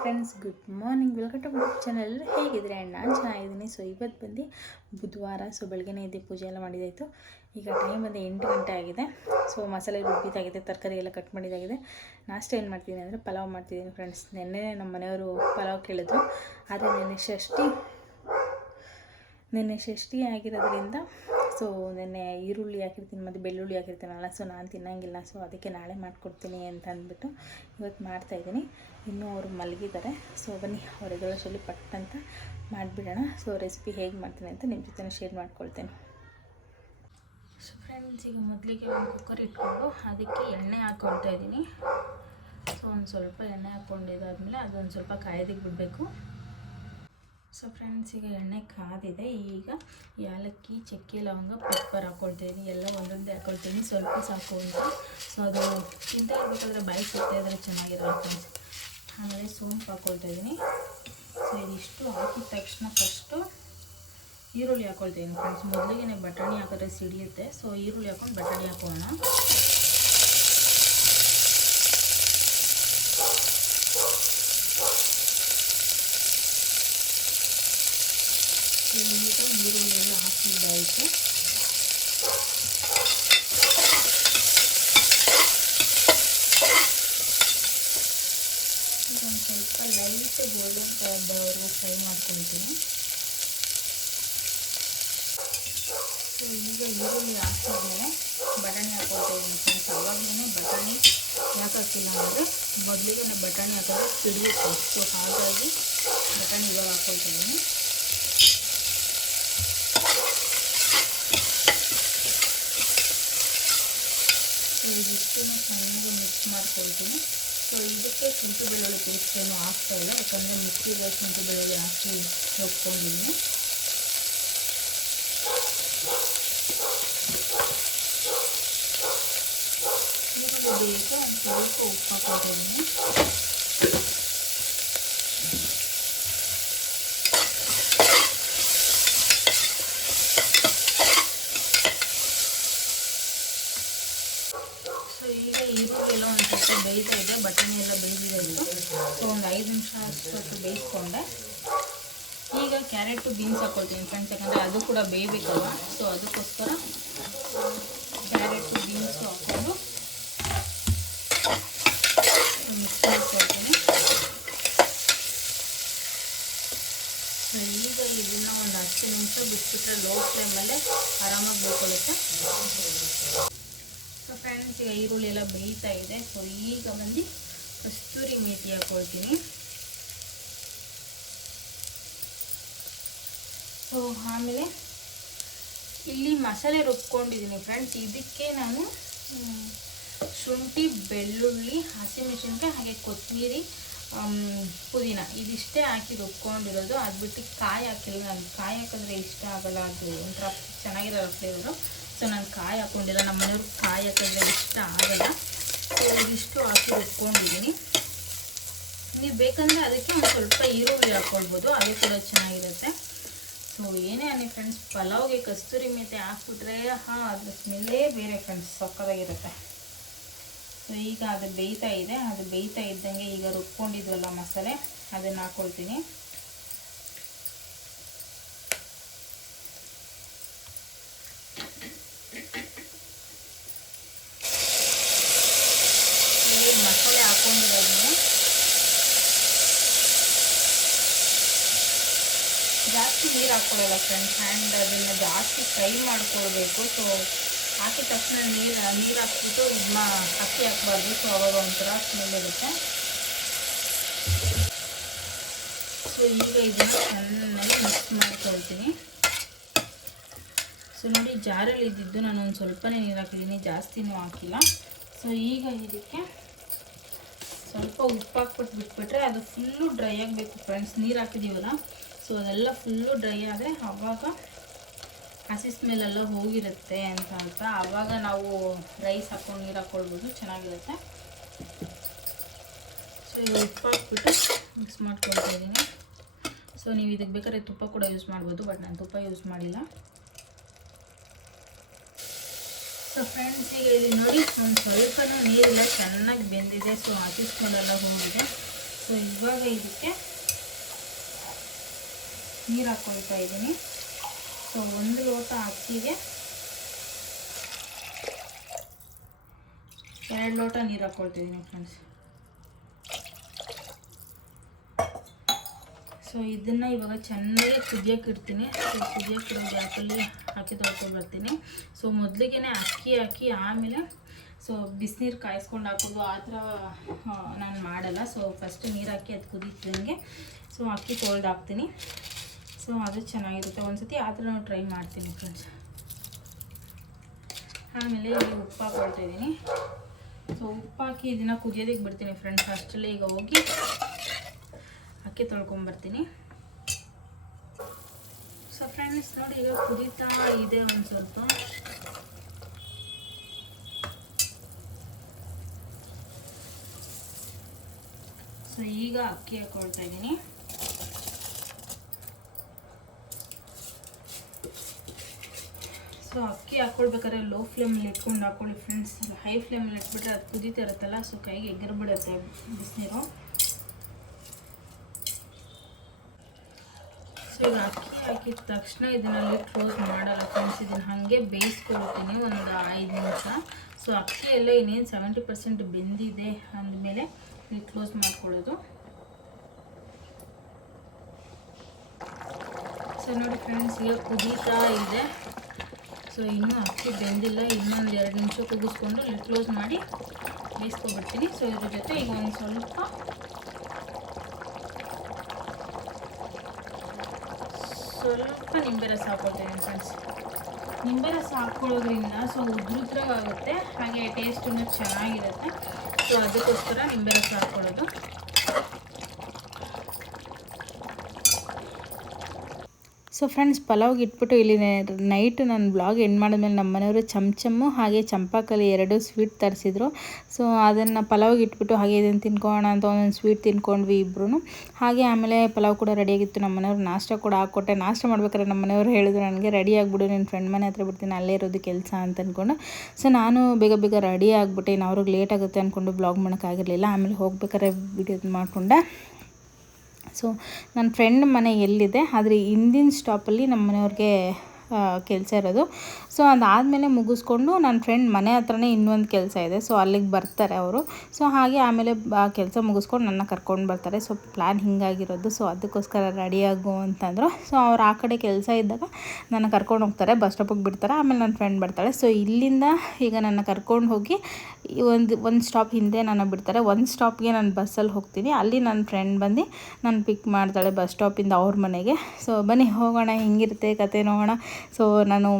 Friends, good morning. Welcome to my channel. ಹೇಗಿದ್ರೆ ನಾನು ಚೆನ್ನಾಗಿದ್ದೀನಿ. ಸೊ ಇವತ್ತು ಬಂದು ಬುಧವಾರ. ಸೊ ಬೆಳಗ್ಗೆನೇ ಎದ್ದು ಪೂಜೆ ಎಲ್ಲ ಮಾಡಿದಾಯಿತು. ಈಗ ಟೈಮ್ ಬಂದು 8 ಗಂಟೆ ಆಗಿದೆ. ಸೊ ಮಸಾಲೆ ರುಬ್ಬಿದಾಗಿದೆ, ತರಕಾರಿ ಎಲ್ಲ ಕಟ್ ಮಾಡಿದಾಗಿದೆ. ನಾಷ್ಟ ಏನು ಮಾಡ್ತಿದ್ದೀನಿ ಅಂದರೆ ಪಲಾವ್ ಮಾಡ್ತಿದ್ದೀನಿ ಫ್ರೆಂಡ್ಸ್. ನೆನ್ನೆ ನಮ್ಮ ಮನೆಯವರು ಪಲಾವ್ ಕೇಳಿದ್ರು, ಆದರೆ ನೆನ್ನೆ ಷಷ್ಠಿ ಆಗಿರೋದ್ರಿಂದ ಸೊ ನೆನ್ನೆ ಈರುಳ್ಳಿ ಹಾಕಿರ್ತೀನಿ ಮತ್ತು ಬೆಳ್ಳುಳ್ಳಿ ಹಾಕಿರ್ತೀನಲ್ಲ, ಸೊ ನಾನು ತಿನ್ನೋಂಗಿಲ್ಲ. ಸೊ ಅದಕ್ಕೆ ನಾಳೆ ಮಾಡಿಕೊಡ್ತೀನಿ ಅಂತ ಅಂದ್ಬಿಟ್ಟು ಇವತ್ತು ಮಾಡ್ತಾಯಿದ್ದೀನಿ. ಇನ್ನೂ ಅವರು ಮಲಗಿದ್ದಾರೆ. ಸೊ ಬನ್ನಿ ಅವರೆಲ್ಲರಲ್ಲಿ ಪಟ್ ಅಂತ ಮಾಡಿಬಿಡೋಣ. ಸೊ ರೆಸಿಪಿ ಹೇಗೆ ಮಾಡ್ತೀನಿ ಅಂತ ನಿಮ್ಮ ಜೊತೆ ಶೇರ್ ಮಾಡ್ಕೊಳ್ತೇನೆ. ಸೊ ಫ್ರೆಂಡ್ಸ್, ಈಗ ಮೊದಲಿಗೆ ಒಂದು ಕುಕ್ಕರ್ ಇಟ್ಕೊಂಡು ಅದಕ್ಕೆ ಎಣ್ಣೆ ಹಾಕ್ಕೊಳ್ತಾ ಇದ್ದೀನಿ. ಸೊ ಒಂದು ಸ್ವಲ್ಪ ಎಣ್ಣೆ ಹಾಕ್ಕೊಂಡಿದ್ದಾದಮೇಲೆ ಅದೊಂದು ಸ್ವಲ್ಪ ಕಾಯ್ದಿಗೆ ಬಿಡಬೇಕು. ಸೊ ಫ್ರೆಂಡ್ಸ್, ಈಗ ಎಣ್ಣೆ ಕಾದಿದೆ. ಈಗ ಏಲಕ್ಕಿ, ಚಕ್ಕೆ, ಲವಂಗ, ಪೆಪ್ಪರ್ ಹಾಕ್ಕೊಳ್ತಾಯಿದ್ದೀನಿ. ಎಲ್ಲ ಒಂದೊಂದೇ ಹಾಕ್ಕೊಳ್ತೀನಿ, ಸ್ವಲ್ಪ ಸಾಕು ಅಂತ. ಸೊ ಅದು ತಿಂತ ಇರಬೇಕಾದ್ರೆ ಬಾಯಿ ಸಿಗ್ತಾ ಇದ್ದರೆ ಚೆನ್ನಾಗಿರಲ್ಲ ಫ್ರೆಂಡ್ಸ್. ಆಮೇಲೆ ಸೋಂಪು ಹಾಕ್ಕೊಳ್ತಾಯಿದ್ದೀನಿ. ಸೊ ಇದಿಷ್ಟು ಹಾಕಿದ ತಕ್ಷಣ ಫಸ್ಟು ಈರುಳ್ಳಿ ಹಾಕ್ಕೊಳ್ತಾಯಿದ್ದೀನಿ ಫ್ರೆಂಡ್ಸ್. ಮೊದಲಿಗೆ ಬಟಾಣಿ ಹಾಕಿದ್ರೆ ಸಿಡಿಯುತ್ತೆ. ಸೊ ಈರುಳ್ಳಿ ಹಾಕ್ಕೊಂಡು ಬಟಾಣಿ ಹಾಕೋಣ. ಈಗ ಈರುಳ್ಳಿ ಎಲ್ಲ ಹಾಕಿದ್ದಾಯಿತು. ಒಂದು ಸ್ವಲ್ಪ ಲೈಟ್ ಗೋಲ್ಡನ್ ಕಲರ್ವರೆಗೂ ಫ್ರೈ ಮಾಡ್ಕೊಳ್ತೀನಿ. ಸೊ ಈಗ ಈರುಳ್ಳಿ ಹಾಕಿದ್ಮೇಲೆ ಬಟಾಣಿ ಹಾಕ್ಕೊಳ್ತಾ ಇದ್ದೀನಿ ಫ್ರೆಂಡ್ಸ್. ಅವಾಗಲೇ ಬಟಾಣಿ ಯಾಕೆ ಹಾಕಿಲ್ಲ ಅಂದರೆ ಮೊದಲಿಗೆ ಬಟಾಣಿ ಹಾಕಿದ್ರೆ ಸಿಡಿಯುತ್ತೆ. ಸೊ ಹಾಗಾಗಿ ಬಟಾಣಿ ಇವಾಗ ಹಾಕ್ಕೊಳ್ತಾ ಇದ್ದೀನಿ. ಸೊ ಇದಿಷ್ಟು ಚೆನ್ನಾಗಿ ಮಿಕ್ಸ್ ಮಾಡ್ಕೊಳ್ತೀನಿ. ಸೊ ಇದಕ್ಕೆ ಶುಂಠಿ ಬೆಳ್ಳುಳ್ಳಿ ಪೇಸ್ಟ್ ಏನು ಹಾಕ್ತಾಯಿಲ್ಲ, ಯಾಕಂದರೆ ಮಿಕ್ಸಿಗೆ ಶುಂಠಿ ಬೆಳ್ಳುಳ್ಳಿ ಹಾಕಿ ರುಬ್ಕೊಂಡಿದ್ದೀನಿ. ಇವಾಗ ಬೇಗ ಒಂದು ಸ್ವಲ್ಪ ಉಪ್ಪು ಹಾಕ್ಕೊಳ್ತಾಯಿದ್ದೀನಿ. ಸೊ ಈಗ ಈರುಳ್ಳಿ ಎಲ್ಲ ಒಂದು ಸ್ವಲ್ಪ ಬೇಯ್ತಾ ಇದೆ, ಬಟಾಣಿ ಎಲ್ಲ ಬೇಯ್ದಿದೆ. ಸೊ ಒಂದು 5 ನಿಮಿಷ ಅಷ್ಟು ಬೇಯಿಸ್ಕೊಂಡೆ. ಈಗ ಕ್ಯಾರೆಟು, ಬೀನ್ಸ್ ಹಾಕ್ಕೊಳ್ತೀನಿ ಫ್ರೆಂಡ್ಸ್, ಯಾಕಂದರೆ ಅದು ಕೂಡ ಬೇಯಬೇಕಲ್ವ. ಸೊ ಅದಕ್ಕೋಸ್ಕರ ಕ್ಯಾರೆಟು, ಬೀನ್ಸು ಹಾಕ್ಕೊಂಡು ಮಿಕ್ಸ್ ಮಾಡ್ಕೊಳ್ತೀನಿ. ಸೊ ಈಗ ಇದನ್ನು ಒಂದು 10 ನಿಮಿಷ ಬಿಟ್ಬಿಟ್ರೆ ಲೋ ಫ್ಲೇಮಲ್ಲೇ ಆರಾಮಾಗಿ ಬೇಯ್ಕೊಳ್ಳುತ್ತೆ. ಸೊ ಫ್ರೆಂಡ್ಸ್, ಈಗ ಈರುಳ್ಳಿ ಎಲ್ಲ ಬೇಯ್ತಾ ಇದೆ. ಸೊ ಈಗ ಬಂದು ಕಸ್ತೂರಿ ಮೇಥಿ ಹಾಕ್ಕೊಳ್ತೀನಿ. ಸೊ ಆಮೇಲೆ ಇಲ್ಲಿ ಮಸಾಲೆ ರುಬ್ಕೊಂಡಿದ್ದೀನಿ ಫ್ರೆಂಡ್ಸ್. ಇದಕ್ಕೆ ನಾನು ಶುಂಠಿ, ಬೆಳ್ಳುಳ್ಳಿ, ಹಸಿಮೆಣಸಿನ್ಕಾಯಿ, ಹಾಗೆ ಕೊತ್ತಂಬರಿ, ಪುದೀನ ಇದಿಷ್ಟೇ ಹಾಕಿ ರುಬ್ಕೊಂಡಿರೋದು. ಅದು ಬಿಟ್ಟು ಕಾಯಿ ಹಾಕಿಲ್ಲ. ನಾನು ಕಾಯಿ ಹಾಕಿದ್ರೆ ಇಷ್ಟ ಆಗಲ್ಲ, ಅದು ಒಂಥರ ಚೆನ್ನಾಗಿರಲ್ಲ ಫ್ಲೇವರು. ಸೊ ನಾನು ಕಾಯಿ ಹಾಕ್ಕೊಂಡಿಲ್ಲ. ನಮ್ಮ ಮನೆಯವ್ರಿಗೆ ಕಾಯಿ ಹಾಕಿದ್ರೆ ಇಷ್ಟ ಆಗಲ್ಲ. ಸೊ ಇದಿಷ್ಟು ಹಾಕಿ ರುಬ್ಕೊಂಡಿದ್ದೀನಿ. ನೀವು ಬೇಕಂದರೆ ಅದಕ್ಕೆ ಒಂದು ಸ್ವಲ್ಪ ಈರುಳ್ಳಿ ಹಾಕ್ಕೊಳ್ಬೋದು, ಅದು ಕೂಡ ಚೆನ್ನಾಗಿರುತ್ತೆ. ಸೊ ಏನೇ ಅನ್ನಿ ಫ್ರೆಂಡ್ಸ್, ಪಲಾವ್ಗೆ ಕಸ್ತೂರಿ ಮೇಥಿ ಹಾಕ್ಬಿಟ್ರೆ ಅದ್ರ ಸ್ಮೆಲ್ಲೇ ಬೇರೆ ಫ್ರೆಂಡ್ಸ್, ಸಕ್ಕತ್ತಾಗಿರುತ್ತೆ. ಸೊ ಈಗ ಅದು ಬೇಯ್ತಾ ಇದೆ. ಅದು ಬೇಯ್ತಾ ಇದ್ದಂಗೆ ಈಗ ರುಬ್ಕೊಂಡಿದ್ವಲ್ಲ ಮಸಾಲೆ, ಅದನ್ನು ಹಾಕ್ಕೊಳ್ತೀನಿ. ಮಸಾಲೆ ಹಾಕ್ಕೊಂಡಿರೋದನ್ನು ಜಾಸ್ತಿ ನೀರು ಹಾಕ್ಕೊಳ್ಳಲ್ಲ ಫ್ರೆಂಡ್ಸ್. ಆ್ಯಂಡ್ ಅದನ್ನು ಜಾಸ್ತಿ ಫ್ರೈ ಮಾಡ್ಕೊಳ್ಬೇಕು. ಸೊ ಹಾಕಿದ ತಕ್ಷಣ ನೀರು ಹಾಕ್ಬಿಟ್ಟು ಇದನ್ನ ಅಕ್ಕಿ ಹಾಕ್ಬಾರ್ದು. ಸೊ ಅವಾಗ ಒಂಥರ ಸ್ಮೆಲ್ ಇರುತ್ತೆ. ಸೊ ಈಗ ಇದನ್ನು ಚೆನ್ನಾಗಿ ಮಿಕ್ಸ್ ಮಾಡ್ಕೊಳ್ತೀನಿ. ಸೊ ನೋಡಿ, ಜಾರಲ್ಲಿ ಇದ್ದಿದ್ದು ನಾನು ಒಂದು ಸ್ವಲ್ಪನೇ ನೀರು ಹಾಕಿದ್ದೀನಿ, ಜಾಸ್ತಿನೂ ಹಾಕಿಲ್ಲ. ಸೊ ಈಗ ಇದಕ್ಕೆ ಸ್ವಲ್ಪ ಉಪ್ಪು ಹಾಕ್ಬಿಟ್ಟು ಬಿಟ್ಬಿಟ್ರೆ ಅದು ಫುಲ್ಲು ಡ್ರೈ ಆಗಬೇಕು ಫ್ರೆಂಡ್ಸ್. ನೀರು ಹಾಕಿದ್ದೀವಲ್ಲ, ಸೊ ಅದೆಲ್ಲ ಫುಲ್ಲು ಡ್ರೈ ಆದರೆ ಆವಾಗ ಹಸಿ ಸ್ಮೆಲ್ಲೆಲ್ಲ ಹೋಗಿರುತ್ತೆ ಅಂತ ಅರ್ಥ. ಆವಾಗ ನಾವು ರೈಸ್ ಹಾಕ್ಕೊಂಡು ನೀರು ಹಾಕ್ಕೊಳ್ಬೋದು, ಚೆನ್ನಾಗಿರುತ್ತೆ. ಸೊ ಈಗ ಉಪ್ಪು ಹಾಕ್ಬಿಟ್ಟು ಮಿಕ್ಸ್ ಮಾಡ್ಕೊಳ್ತಾ ಇದ್ದೀನಿ. ಸೊ ನೀವು ಇದಕ್ಕೆ ಬೇಕಾದ್ರೆ ತುಪ್ಪ ಕೂಡ ಯೂಸ್ ಮಾಡ್ಬೋದು, ಬಟ್ ನಾನು ತುಪ್ಪ ಯೂಸ್ ಮಾಡಿಲ್ಲ. ಸೊ ಫ್ರೆಂಡ್ಸ್, ಈಗ ಇಲ್ಲಿ ನೋಡಿ ಒಂದು ಸ್ವಲ್ಪನೂ ನೀರೆಲ್ಲ ಚೆನ್ನಾಗಿ ಬೆಂದಿದೆ. ಸೊ ಹಾಕಿಸ್ಕೊಂಡೆಲ್ಲ ಹೋಗಿದೆ. ಸೊ ಇವಾಗ ಇದಕ್ಕೆ ನೀರು ಹಾಕ್ಕೊಳ್ತಾ ಇದ್ದೀನಿ. ಸೊ 1 ಲೋಟ ಅಕ್ಕಿಗೆ 2 ಲೋಟ ನೀರು ಹಾಕ್ಕೊಳ್ತಿದ್ದೀನಿ ಫ್ರೆಂಡ್ಸ್. ಸೊ ಇದನ್ನು ಇವಾಗ ಚೆನ್ನಾಗಿ ಕುದಿಯೋಕೆ ಇಡ್ತೀನಿ. ಸೊ ಕುದಿಯೋಕೆ ಇಡೋ ಗ್ಯಾಪಲ್ಲಿ ಹಾಕಿ ತೊಳ್ಕೊಂಡು ಬರ್ತೀನಿ. ಸೊ ಮೊದಲಿಗೆ ಅಕ್ಕಿ ಹಾಕಿ ಆಮೇಲೆ ಸೊ ಬಿಸಿನೀರು ಕಾಯಿಸ್ಕೊಂಡು ಹಾಕೋದು ಆ ಥರ ನಾನು ಮಾಡಲ್ಲ. ಸೊ ಫಸ್ಟ್ ನೀರು ಹಾಕಿ ಅದು ಕುದೀತಿದಂಗೆ ಸೊ ಅಕ್ಕಿ ತೊಳ್ದು ಹಾಕ್ತೀನಿ. ಸೊ ಅದು ಚೆನ್ನಾಗಿರುತ್ತೆ. ಒಂದು ಸತಿ ಆ ಥರ ನಾವು ಟ್ರೈ ಮಾಡ್ತೀನಿ ಫ್ರೆಂಡ್ಸ್. ಆಮೇಲೆ ಇಲ್ಲಿ ಉಪ್ಪು ಹಾಕ್ಕೊಳ್ತಾಯಿದ್ದೀನಿ. ಸೊ ಉಪ್ಪು ಹಾಕಿ ಇದನ್ನು ಕುದಿಯೋದಕ್ಕೆ ಬಿಡ್ತೀನಿ ಫ್ರೆಂಡ್ಸ್. ಅಷ್ಟಲ್ಲೇ ಈಗ ಹೋಗಿ ಅಕ್ಕಿ ತೊಳ್ಕೊಂಬರ್ತೀನಿ. ಸೊ ಫ್ರೆಂಡ್ಸ್ ನೋಡಿ, ಈಗ ಕುದೀತಾ ಇದೆ ಒಂದು ಸ್ವಲ್ಪ. ಸೊ ಈಗ ಅಕ್ಕಿ ಹಾಕ್ಕೊಳ್ತಾ ಇದ್ದೀನಿ. ಸೊ ಅಕ್ಕಿ ಹಾಕ್ಕೊಳ್ಬೇಕಾದ್ರೆ ಲೋ ಫ್ಲೇಮಲ್ಲಿ ಇಟ್ಕೊಂಡು ಹಾಕ್ಕೊಳ್ಳಿ ಫ್ರೆಂಡ್ಸ್. ಹೈ ಫ್ಲೇಮಲ್ಲಿ ಇಟ್ಬಿಟ್ರೆ ಅದು ಕುದೀತಾ ಇರುತ್ತಲ್ಲ, ಸೊ ಕೈಗೆ ಎಗರ್ಬಿಡುತ್ತೆ ಬಿಸಿನೀರು. ಸೊ ಈಗ ಅಕ್ಕಿ ಹಾಕಿದ ತಕ್ಷಣ ಇದನ್ನಲ್ಲಿ ಕ್ಲೋಸ್ ಮಾಡಲ್ಲ ಫ್ರೆಂಡ್ಸ್. ಇದನ್ನು ಹಾಗೆ ಬೇಯಿಸ್ಕೊಳ್ತೀನಿ ಒಂದು 5 ನಿಮಿಷ. ಸೊ ಅಕ್ಕಿ ಎಲ್ಲ ಇನ್ನೇನು 70% ಬೆಂದಿದೆ ಅಂದಮೇಲೆ ಇಲ್ಲಿ ಕ್ಲೋಸ್ ಮಾಡ್ಕೊಳ್ಳೋದು. ಸೊ ನೋಡಿ ಫ್ರೆಂಡ್ಸ್, ಈಗ ಕುದೀತಾ ಇದೆ. ಸೊ ಇನ್ನೂ ಅಕ್ಕಿ ಬೆಂದಿಲ್ಲ. ಇನ್ನೊಂದು 2 ನಿಮಿಷ ಕುದಿಸ್ಕೊಂಡು ಇಲ್ಲಿ ಕ್ಲೋಸ್ ಮಾಡಿ ಬೇಯಿಸ್ಕೊಬಿಡ್ತೀನಿ. ಸೊ ಇದ್ರ ಜೊತೆ ಈಗ ಒಂದು ಸ್ವಲ್ಪ ನಿಂಬೆ ರಸ ಹಾಕ್ಕೊಳ್ತೀನಿ ಫ್ರೆಂಡ್ಸ್. ನಿಂಬೆ ರಸ ಹಾಕ್ಕೊಳ್ಳೋದ್ರಿಂದ ಸೊ ಉದ್ರುದ್ರಾಗುತ್ತೆ, ಹಾಗೆ ಟೇಸ್ಟೂ ಚೆನ್ನಾಗಿರುತ್ತೆ. ಸೊ ಅದಕ್ಕೋಸ್ಕರ ನಿಂಬೆ ರಸ ಹಾಕ್ಕೊಳ್ಳೋದು. ಸೊ ಫ್ರೆಂಡ್ಸ್, ಪಲಾವ್ಗೆ ಇಟ್ಬಿಟ್ಟು ಇಲ್ಲಿ ನೈಟ್ ನಾನು ಬ್ಲಾಗ್ ಎಂಡ್ ಮಾಡಿದ್ಮೇಲೆ ನಮ್ಮ ಮನೆಯವರು ಚಮಚಮ್ಮು ಹಾಗೆ ಚಂಪಾಕಲಿ 2 ಸ್ವೀಟ್ ತರಿಸಿದ್ರು. ಸೊ ಅದನ್ನು ಪಲಾವ್ಗೆ ಇಟ್ಬಿಟ್ಟು ಹಾಗೆ ಇದನ್ನು ತಿನ್ಕೊಳ್ಳೋಣ ಅಂತ ಒಂದೊಂದು ಸ್ವೀಟ್ ತಿನ್ಕೊಂಡ್ವಿ ಇಬ್ಬರು. ಹಾಗೆ ಆಮೇಲೆ ಪಲಾವ್ ಕೂಡ ರೆಡಿಯಾಗಿತ್ತು. ನಮ್ಮ ಮನೆಯವ್ರು ನಾಷ್ಟ ಕೂಡ ಹಾಕ್ಕೊಟ್ಟೆ. ನಾಷ್ಟ ಮಾಡ್ಬೇಕಾದ್ರೆ ನಮ್ಮ ಮನೆಯವರು ಹೇಳಿದ್ರು ನನಗೆ, ರೆಡಿ ಆಗಿಬಿಡು, ನಿನ್ನ ಫ್ರೆಂಡ್ ಮನೆ ಹತ್ರ ಬಿಡ್ತೀನಿ, ಅಲ್ಲೇ ಇರೋದು ಕೆಲಸ ಅಂತ ಅಂದ್ಕೊಂಡು. ಸೊ ನಾನು ಬೇಗ ಬೇಗ ರೆಡಿ ಆಗಿಬಿಟ್ಟೆ. ಇನ್ನು ಅವ್ರಿಗೆ ಲೇಟ್ ಆಗುತ್ತೆ ಅಂದ್ಕೊಂಡು ಬ್ಲಾಗ್ ಮಾಡೋಕ್ಕಾಗಿರಲಿಲ್ಲ. ಆಮೇಲೆ ಹೋಗ್ಬೇಕಾದ್ರೆ ವಿಡಿಯೋ ಮಾಡಿಕೊಂಡೆ. ಸೊ ನನ್ನ ಫ್ರೆಂಡ್ ಮನೆ ಎಲ್ಲಿದೆ ಆದರೆ ಹಿಂದಿನ ಸ್ಟಾಪಲ್ಲಿ ನಮ್ಮ ಮನೆಯವ್ರಿಗೆ ಕೆಲಸ ಇರೋದು. ಸೊ ಅದಾದಮೇಲೆ ಮುಗಿಸ್ಕೊಂಡು ನನ್ನ ಫ್ರೆಂಡ್ ಮನೆ ಹತ್ರನೇ ಇನ್ನೊಂದು ಕೆಲಸ ಇದೆ. ಸೊ ಅಲ್ಲಿಗೆ ಬರ್ತಾರೆ ಅವರು. ಸೊ ಹಾಗೆ ಆಮೇಲೆ ಆ ಕೆಲಸ ಮುಗಿಸ್ಕೊಂಡು ನನ್ನ ಕರ್ಕೊಂಡು ಬರ್ತಾರೆ. So plan ಹಿಂಗಾಗಿರೋದು. ಸೊ ಅದಕ್ಕೋಸ್ಕರ ರೆಡಿಯಾಗು ಅಂತಂದರು. ಸೊ ಅವ್ರು ಆ ಕಡೆ ಕೆಲಸ ಇದ್ದಾಗ ನನ್ನ ಕರ್ಕೊಂಡು ಹೋಗ್ತಾರೆ, ಬಸ್ ಸ್ಟಾಪಿಗೆ ಬಿಡ್ತಾರೆ. ಆಮೇಲೆ ನನ್ನ ಫ್ರೆಂಡ್ ಬರ್ತಾಳೆ. ಸೊ ಇಲ್ಲಿಂದ ಈಗ ನನ್ನ ಕರ್ಕೊಂಡು ಹೋಗಿ ಒಂದು ಸ್ಟಾಪ್ ಹಿಂದೆ ನನ್ನ ಬಿಡ್ತಾರೆ. ಒಂದು ಸ್ಟಾಪ್ಗೆ ನಾನು ಬಸ್ಸಲ್ಲಿ ಹೋಗ್ತೀನಿ. ಅಲ್ಲಿ ನನ್ನ ಫ್ರೆಂಡ್ ಬಂದು ನಾನು ಪಿಕ್ ಮಾಡ್ತಾಳೆ ಬಸ್ ಸ್ಟಾಪಿಂದ ಅವ್ರ ಮನೆಗೆ. ಸೊ ಬನ್ನಿ ಹೋಗೋಣ, ಹೆಂಗಿರುತ್ತೆ ಕತೆ ನೋಡೋಣ. ಸೊ ನಾನು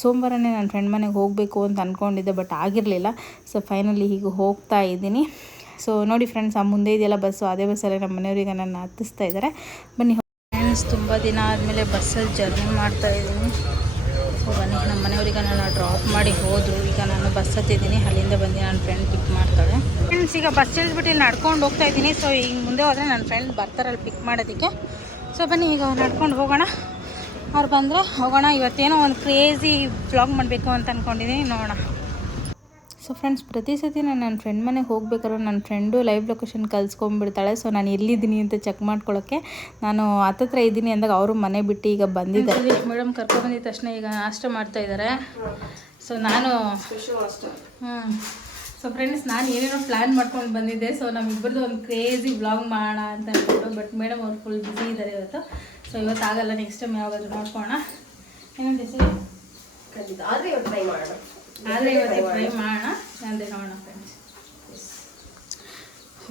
ಸೋಮವಾರನೇ ನನ್ನ ಫ್ರೆಂಡ್ ಮನೆಗೆ ಹೋಗಬೇಕು ಅಂತ ಅಂದ್ಕೊಂಡಿದ್ದೆ, ಬಟ್ ಆಗಿರಲಿಲ್ಲ. ಸೊ ಫೈನಲಿ ಹೀಗೆ ಹೋಗ್ತಾ ಇದ್ದೀನಿ. ಸೊ ನೋಡಿ ಫ್ರೆಂಡ್ಸ್, ಆ ಮುಂದೆ ಇದೆಯಲ್ಲ ಬಸ್ಸು, ಅದೇ ಬಸ್ಸಲ್ಲೇ ನಮ್ಮ ಮನೆಯವರಿಗೆ ನನ್ನ ಹತ್ತಿಸ್ತಾ ಇದ್ದಾರೆ. ಬನ್ನಿ ಫ್ರೆಂಡ್ಸ್, ತುಂಬ ದಿನ ಆದಮೇಲೆ ಬಸ್ಸಲ್ಲಿ ಜರ್ನಿ ಮಾಡ್ತಾ ಇದ್ದೀನಿ. ಸೊ ಬನ್ನಿ, ನಮ್ಮ ಮನೆಯವ್ರಿಗೆ ನಾನು ಡ್ರಾಪ್ ಮಾಡಿ ಹೋದರು. ಈಗ ನಾನು ಬಸ್ ಹತ್ತಿದ್ದೀನಿ. ಅಲ್ಲಿಂದ ಬಂದು ನನ್ನ ಫ್ರೆಂಡ್ ಪಿಕ್ ಮಾಡ್ತಾಳೆ. ಫ್ರೆಂಡ್ಸ್, ಈಗ ಬಸ್ ಇಳಿದ್ಬಿಟ್ಟು ನಡ್ಕೊಂಡು ಹೋಗ್ತಾ ಇದ್ದೀನಿ. ಸೊ ಈಗ ಮುಂದೆ ಹೋದರೆ ನನ್ನ ಫ್ರೆಂಡ್ ಬರ್ತಾರಲ್ಲಿ ಪಿಕ್ ಮಾಡೋದಕ್ಕೆ. ಸೊ ಬನ್ನಿ ಈಗ ನಡ್ಕೊಂಡು ಹೋಗೋಣ. ಅವ್ರು ಬಂದರೆ ಹೋಗೋಣ. ಇವತ್ತೇನೋ ಒಂದು ಕ್ರೇಜಿ ವ್ಲಾಗ್ ಮಾಡಬೇಕು ಅಂತ ಅಂದ್ಕೊಂಡಿದ್ದೀನಿ, ನೋಡೋಣ. ಸೊ ಫ್ರೆಂಡ್ಸ್, ಪ್ರತಿ ಸತಿ ನಾನು ನನ್ನ ಫ್ರೆಂಡ್ ಮನೆಗೆ ಹೋಗ್ಬೇಕಾದ್ರೆ ನನ್ನ ಫ್ರೆಂಡು ಲೈವ್ ಲೊಕೇಶನ್ ಕಳ್ಸ್ಕೊಂಡ್ಬಿಡ್ತಾಳೆ. ಸೊ ನಾನು ಎಲ್ಲಿದ್ದೀನಿ ಅಂತ ಚೆಕ್ ಮಾಡ್ಕೊಳ್ಳೋಕ್ಕೆ ನಾನು ಹತ್ತತ್ರ ಇದ್ದೀನಿ ಅಂದಾಗ ಅವರು ಮನೆ ಬಿಟ್ಟು ಈಗ ಬಂದಿದ್ದಾರೆ. ಮೇಡಮ್ ಕರ್ಕೊಬಂದಿದ ತಕ್ಷಣ ಈಗ ನಾಷ್ಟ ಮಾಡ್ತಾಯಿದ್ದಾರೆ. ಸೊ ನಾನು ಸೊ ಫ್ರೆಂಡ್ಸ್, ನಾನು ಏನೇನೋ ಪ್ಲ್ಯಾನ್ ಮಾಡ್ಕೊಂಡು ಬಂದಿದ್ದೆ. ಸೊ ನಮ್ಮಿಬ್ಬರದ್ದು ಒಂದು ಕ್ರೇಜಿ ವ್ಲಾಗ್ ಮಾಡೋಣ ಅಂತ ಅಂದ್ಬಿಟ್ಟು, ಬಟ್ ಮೇಡಮ್ ಅವ್ರು ಫುಲ್ ಬಿಸಿ ಇದ್ದಾರೆ ಇವತ್ತು. ಸೊ ಇವತ್ತಾಗಲ್ಲ, ನೆಕ್ಸ್ಟ್ ಟೈಮ್ ಯಾವಾಗಾದ್ರೂ ನೋಡ್ಕೊಳ್ಳೋಣ. ಏನಂತ ಹೆಸರು? ಆದರೆ ಇವತ್ತು ಟ್ರೈ ಮಾಡೋಣ ಅಂದೆ ನೋಡೋಣ ಫ್ರೆಂಡ್ಸ್.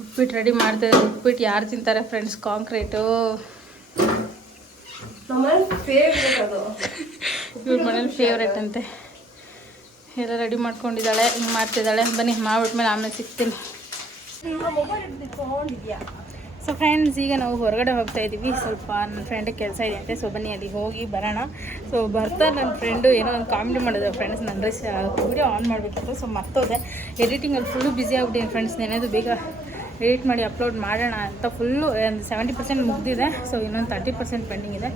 ಉಪ್ಪಿಟ್ಟು ರೆಡಿ ಮಾಡ್ತಾಯಿದ್ದಾರೆ. ಉಪ್ಪಿಟ್ಟು ಯಾರು ತಿಂತಾರೆ ಫ್ರೆಂಡ್ಸ್? ಕಾಂಕ್ರೀಟು ಇವ್ರ ಮನೇಲಿ ಫೇವ್ರೇಟ್ ಅಂತೆ. ಎಲ್ಲ ರೆಡಿ ಮಾಡ್ಕೊಂಡಿದ್ದಾಳೆ, ಹಿಂಗೆ ಮಾಡ್ತಿದ್ದಾಳೆ. ಬನ್ನಿ ಮಾಡಿಬಿಟ್ಮೇಲೆ ಆಮೇಲೆ ಸಿಗ್ತೀನಿ. ಸೊ ಫ್ರೆಂಡ್ಸ್, ಈಗ ನಾವು ಹೊರಗಡೆ ಹೋಗ್ತಾ ಇದ್ದೀವಿ. ಸ್ವಲ್ಪ ನನ್ನ ಫ್ರೆಂಡಿಗೆ ಕೆಲಸ ಇದೆ ಅಂತೆ. ಸೊ ಬನ್ನಿ ಅಲ್ಲಿಗೆ ಹೋಗಿ ಬರೋಣ. ಸೊ ಬರ್ತಾ ನನ್ನ ಫ್ರೆಂಡು ಏನೋ ಒಂದು ಕಾಮಿಡಿ ಮಾಡಿದೆ ಫ್ರೆಂಡ್ಸ್. ನನ್ನ ವಿಡಿಯೋ ಆನ್ ಮಾಡಬೇಕಿತ್ತು. ಸೊ ಮರ್ತೋದೆ. ಎಡಿಟಿಂಗಲ್ಲಿ ಫುಲ್ಲು ಬ್ಯುಸಿ ಆಗ್ಬಿಟ್ಟಿದ್ದೀನಿ ಫ್ರೆಂಡ್ಸ್. ನೆನೆದು ಬೇಗ ಎಡಿಟ್ ಮಾಡಿ ಅಪ್ಲೋಡ್ ಮಾಡೋಣ ಅಂತ ಫುಲ್ಲು ಒಂದು 70% ಮುಗಿದಿದೆ. ಸೊ ಇನ್ನೊಂದು 30% ಪೆಂಡಿಂಗ್ ಇದೆ.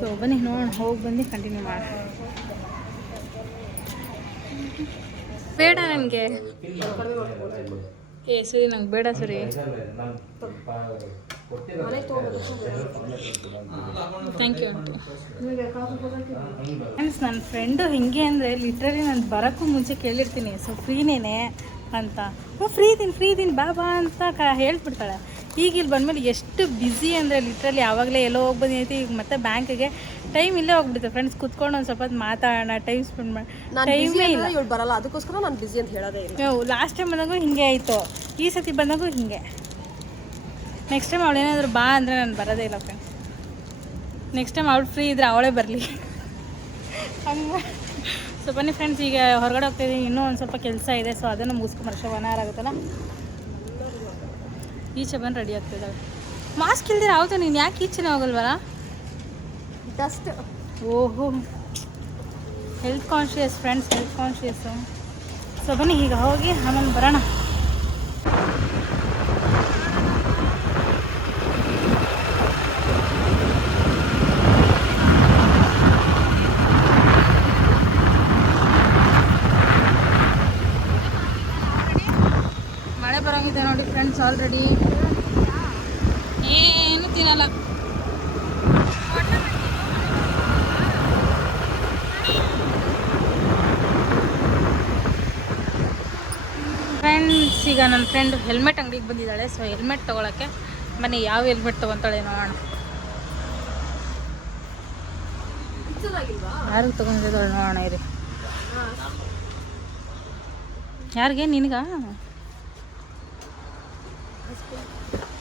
ಸೊ ಬನ್ನಿ ನೋಡೋಣ, ಹೋಗಿ ಬಂದು ಕಂಟಿನ್ಯೂ ಮಾಡೋಣ. ಬೇಡ ನನಗೆ ಏ ಸರಿ ನಂಗೆ ಬೇಡ ಸರಿ. Thank you aunty. ಫ್ರೆಂಡ್ಸ್ ನನ್ನ ಫ್ರೆಂಡು ಹಿಂಗೆ ಅಂದರೆ ಲಿಟ್ರಲಿ ನಾನು ಬರೋಕ್ಕೂ ಮುಂಚೆ ಕೇಳಿರ್ತೀನಿ ಸೊ ಫ್ರೀನೇನೆ ಅಂತ. ಫ್ರೀ ಇದೀನಿ ಬಾ ಅಂತ ಹೇಳ್ಬಿಡ್ತಾಳೆ. ಈಗ ಇಲ್ಲಿ ಬಂದಮೇಲೆ ಎಷ್ಟು ಬ್ಯುಸಿ ಅಂದರೆ ಲಿಟ್ರಲಿ ಆವಾಗಲೇ ಎಲ್ಲೋ ಹೋಗಿ ಬಂದೈತಿ. ಈಗ ಮತ್ತೆ ಬ್ಯಾಂಕಿಗೆ ಟೈಮ್ ಇಲ್ಲೇ ಹೋಗ್ಬಿಡುತ್ತೆ ಫ್ರೆಂಡ್ಸ್. ಕುತ್ಕೊಂಡು ಒಂದು ಸ್ವಲ್ಪ ಮಾತಾಡೋಣ, ಟೈಮ್ ಸ್ಪೆಂಡ್ ಮಾಡಿ ಟೈಮೇ ಇಲ್ಲ. ಇವಳು ಬರಲ್ಲ, ಅದಕ್ಕೋಸ್ಕರ ನಾನು ಬಿಸಿ ಅಂತ ಹೇಳೋದೇ ಇಲ್ಲ. ಲಾಸ್ಟ್ ಟೈಮ್ ಬಂದಾಗೂ ಹಿಂಗೆ ಆಯಿತು, ಈ ಸತಿ ಬಂದಾಗೂ ಹಿಂಗೆ. ನೆಕ್ಸ್ಟ್ ಟೈಮ್ ಅವಳು ಏನಾದರೂ ಬಾ ಅಂದರೆ ನಾನು ಬರೋದೇ ಇಲ್ಲ ಫ್ರೆಂಡ್ಸ್. ನೆಕ್ಸ್ಟ್ ಟೈಮ್ ಅವಳು ಫ್ರೀ ಇದ್ದರೆ ಅವಳೇ ಬರಲಿ ಹಂಗೆ. ಸೊ ಬನ್ನಿ ಫ್ರೆಂಡ್ಸ್, ಈಗ ಹೊರಗಡೆ ಹೋಗ್ತಾಯಿದ್ದೀನಿ. ಇನ್ನೂ ಒಂದು ಸ್ವಲ್ಪ ಕೆಲಸ ಇದೆ, ಸೊ ಅದನ್ನು ಮುಗಿಸ್ಕೊಂಬರ್ಷ 1 hour ಆಗುತ್ತಲ್ಲ. ಈಚೆ ಬಂದು ರೆಡಿ ಆಗ್ತಿದ್ದಾಳೆ. ಮಾಸ್ಕ್ ಇಲ್ದಿರ ಹೌದು, ನೀನು ಯಾಕೆ ಈಚೆನೇ ಹೋಗಲ್ವಲ್ಲ? ಡಸ್ಟ್. ಓಹೋ, health conscious friends, health conscious. So ಬನ್ನಿ ಈಗ ಹೋಗಿ ಆಮೇಲೆ ಬರೋಣ. ಮಳೆ ಬರೋಂಗಿದೆ ನೋಡಿ ಫ್ರೆಂಡ್ಸ್ ಆಲ್ರೆಡಿ. ಏನು ತಿನ್ನಲ್ಲ. ಫ್ರೆಂಡ್ಸ್, ಈಗ ನನ್ನ ಫ್ರೆಂಡ್ ಹೆಲ್ಮೆಟ್ ಅಂಗಡಿಗೆ ಬಂದಿದ್ದಾಳೆ. ಸೊ ಹೆಲ್ಮೆಟ್ ತೊಗೊಳಕ್ಕೆ ಬನ್ನಿ, ಯಾವ ಹೆಲ್ಮೆಟ್ ತೊಗೊತಾಳೆ ನೋಡೋಣ. ಯಾರಿಗೆ ತೊಗೊಂಡಿದ್ದಾಳೆ ನೋಡೋಣ ಇರಿ. ಯಾರಿಗೆ? ನಿನಗ?